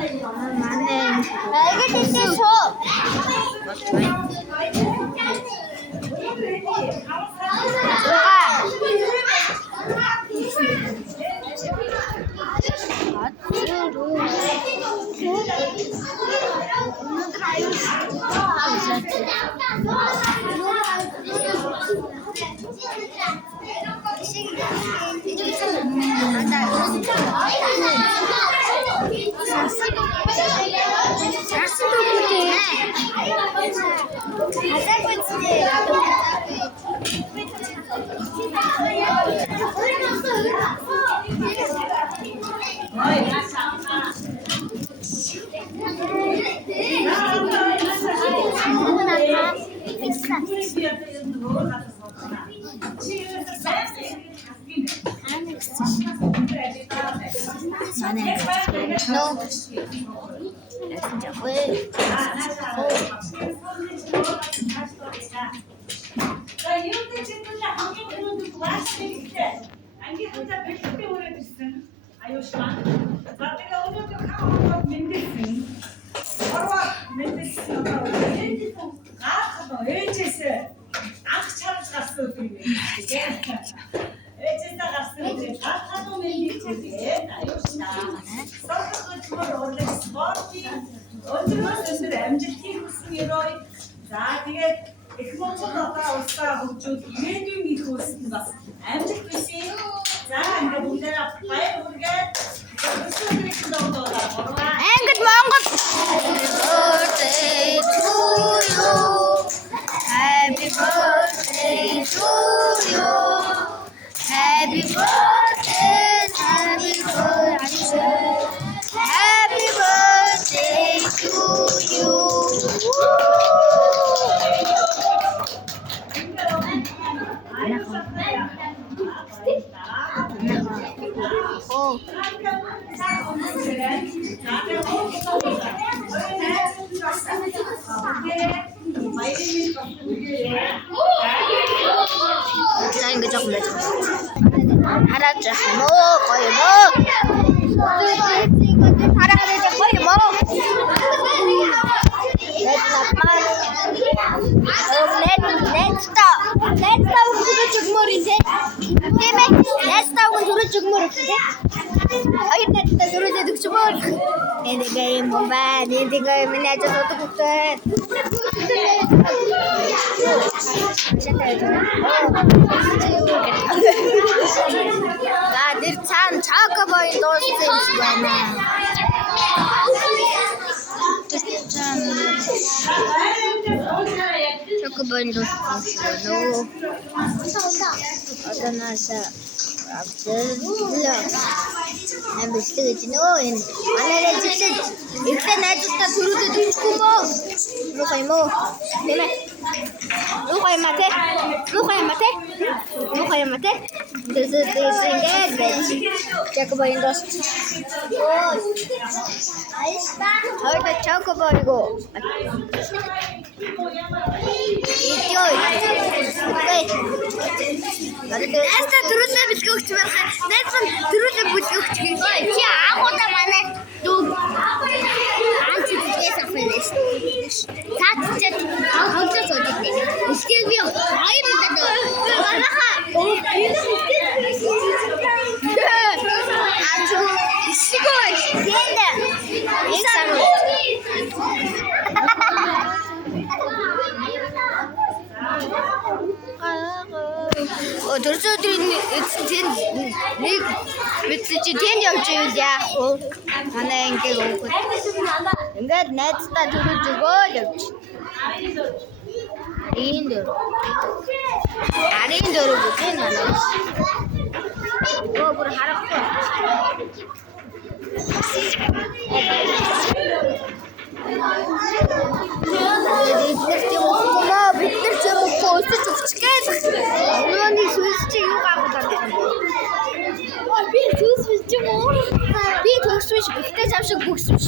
Манай 이거 진짜 줘. Их Монгол одоо улсаа хөгжүүл ирээдүйн их үлсэнд бас амжилт хүсье. За ингээд бүгдээрээ баяр хүргээд өсвөрийн дуудаа борваа. Ангид Монгол. Birthday to you. Happy birthday to you. Happy birthday, happy birthday. Happy birthday to you. За ингэ жоохон байж байгаа. Хараад жах юм уу? Гоё юм уу? Хараад жах гоё юм уу? Let's жигмөр тий. Тийм ээ. Let's түрүү жигмөр тий. Хоёр найзтай түрүүдээ дөгчмөр. Энийг юм байна. Энийг миний ажил утга хөтөө. Гадэр цаан чокобой дууссан юм шиг байна. Чокобой дууссан шиг байна. Одоноос амбистэй гэж нөө энэ манай жиглээд ихтэй найзуудтай төрүүлээд өгчихгүй мөө. Рухай юм уу? Тийм ээ. Рухай юм те. This is engagement. Chocoboy indust. How the chocoboy go? Эста түрүүлээ бэлгөөгч байна. Найзсан түрүүлээ бүлгөөгч гээ. Чи агуудаа манай дүү. Анч дээс авах. Цаатчаад хавтаа сууддаг. Эсвэл би хоёр удаа гарахаа. Анч ишгой. Дэнэ. Инсаа. Төрсөдрийн эцэнд нэг мэдээж тэнд явж ивэл яах вэ? Манай ингээ өгөх. Ингээд найзтай төрөж өгөөл явж. Ийн дөр. Арын дөр өгөх юм манай. Өөр харахгүй. Бид нар ч юм уу өсөж өгчгээд. Өнөөний сүнс чи юу гахад байна? Би сүнс биш юм уу? Би төгсвч гэхдээ завшиг бүгсвч.